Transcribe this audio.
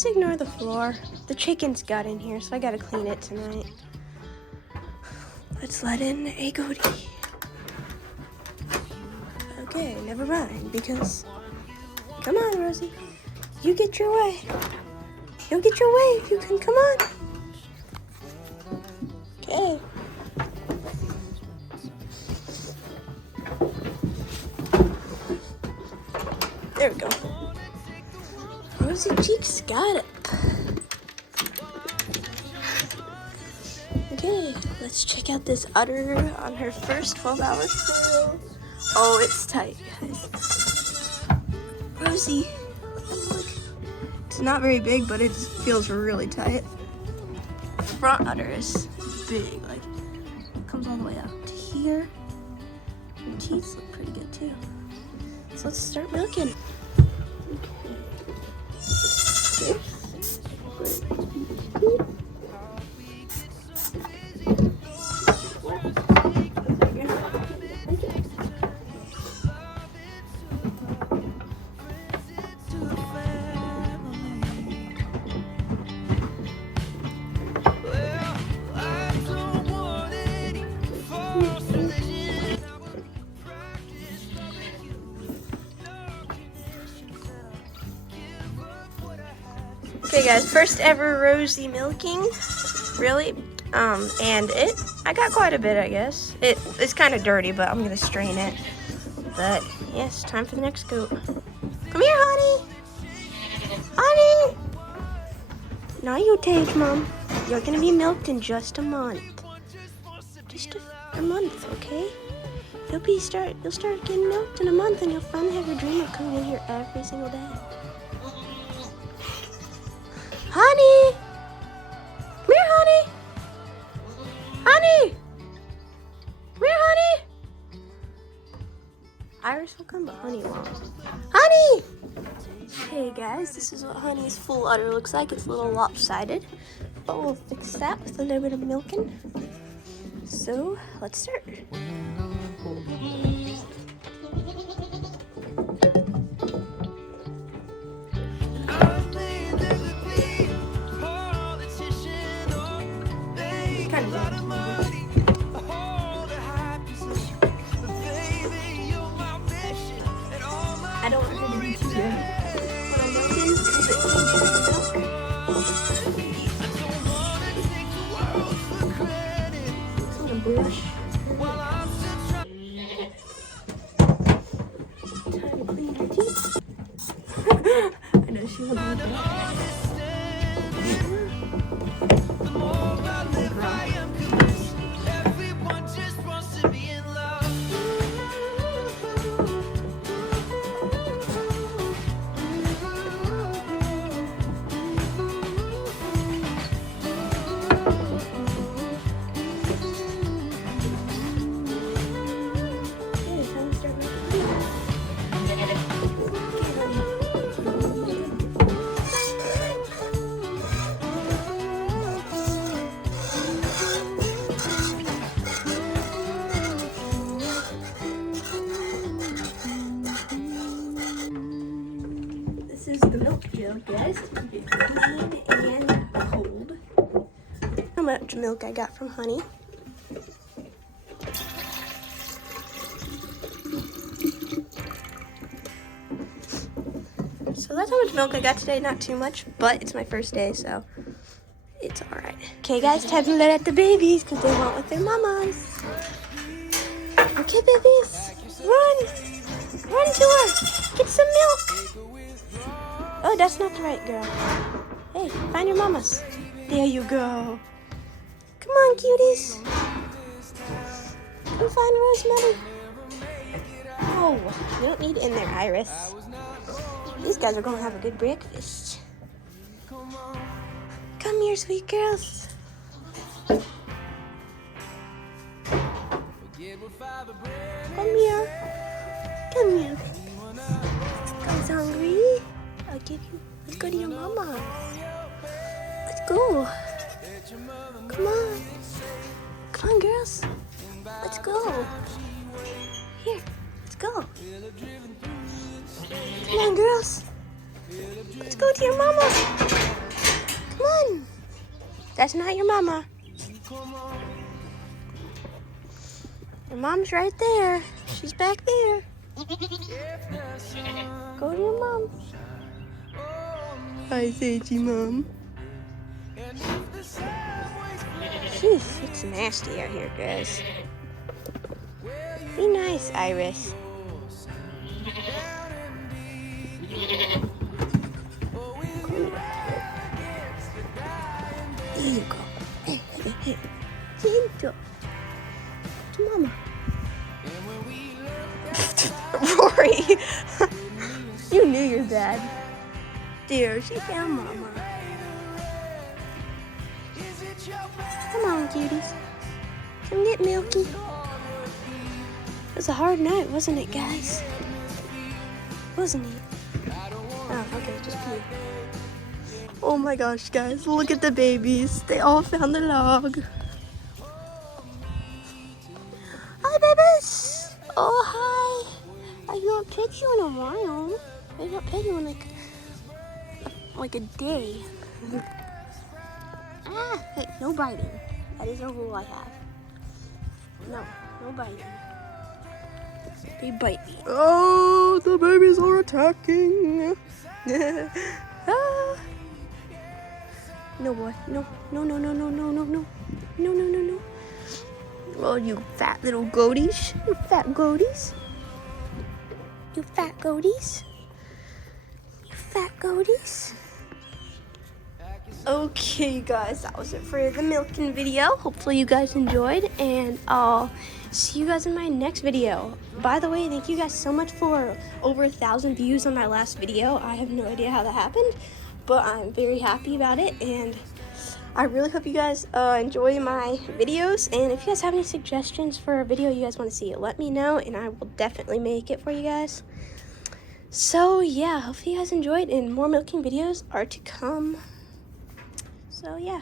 just ignore the floor. The chickens got in here, so I gotta clean it tonight. Let's let in a goatee. Okay, never mind, because... Come on, Rosie. You get your way. You'll get your way if you can. Come on. Okay. There we go. Rosie Cheeks got it. Okay, let's check out this udder on her first 12-hour fill. Oh, it's tight, guys. Rosie, look. It's not very big, but it feels really tight. The front udder is big, like, it comes all the way out to here. Her teeth look pretty good, too. So let's start milking. Okay guys, first ever Rosie milking, really, and I got quite a bit, I guess. It's kind of dirty, but I'm gonna strain it. But yes, time for the next goat. Come here, honey. Honey. Not you, Tage, Mom. You're gonna be milked in just a month. Just a month, okay? You'll start getting milked in a month, and you'll finally have your dream of coming in here every single day. Honey! Come here, honey! Honey! Come here, honey! Iris will come, but Honey won't. Honey! Hey guys, this is what Honey's full udder looks like. It's a little lopsided, but we'll fix that with a little bit of milking. So, let's start. I don't want her to be too dirty when I'm milking because it changes the milk. I'm gonna brush. Time to clean her teeth. I know she won't do that. This is the milk jug, guys, to keep it clean and cold. How much milk I got from Honey. So that's how much milk I got today. Not too much, but it's my first day, so it's all right. Okay, guys, time to let out the babies because they want with their mamas. Okay, babies, run. Run to her. Get some milk. Oh, that's not the right girl. Hey, find your mamas. There you go. Come on, cuties. Come find Rose Mother. Oh, you don't need in there, Iris. These guys are going to have a good breakfast. Come here, sweet girls. Come here. Come here. Guys hungry? I'll give you. Let's go to your mama. Let's go. Come on. Come on, girls. Let's go. Here. Let's go. Come on, girls. Let's go to your mama. Come on. That's not your mama. Your mom's right there. She's back there. Go to your mom. Hi, Sagey Mom. Jeez, it's nasty out here, guys. Be nice, Iris. There you go. Hey, hey, hey. Gentle. To mama. Rory. You knew your dad. There, she found mama. Come on, cuties. Come get Milky. It was a hard night, wasn't it, guys? Wasn't it? Oh, okay, just pee. Oh my gosh, guys, look at the babies. They all found the log. Hi, babies. Oh, hi. I haven't pet you in a while. I haven't pet you in like a day. Ah, hey, no biting. That is a rule I have. No biting. They bite me. Oh, the babies are attacking. Ah. No, boy. No. No. Oh, you fat little goaties. You fat goaties. You fat goaties. You fat goaties. Okay, guys, that was it for the milking video. Hopefully you guys enjoyed, and I'll see you guys in my next video. By the way, thank you guys so much for over 1,000 views on my last video. I have no idea how that happened, but I'm very happy about it, and I really hope you guys enjoy my videos. And if you guys have any suggestions for a video you guys want to see, let me know, and I will definitely make it for you guys. So yeah, hopefully you guys enjoyed, and more milking videos are to come. So yeah,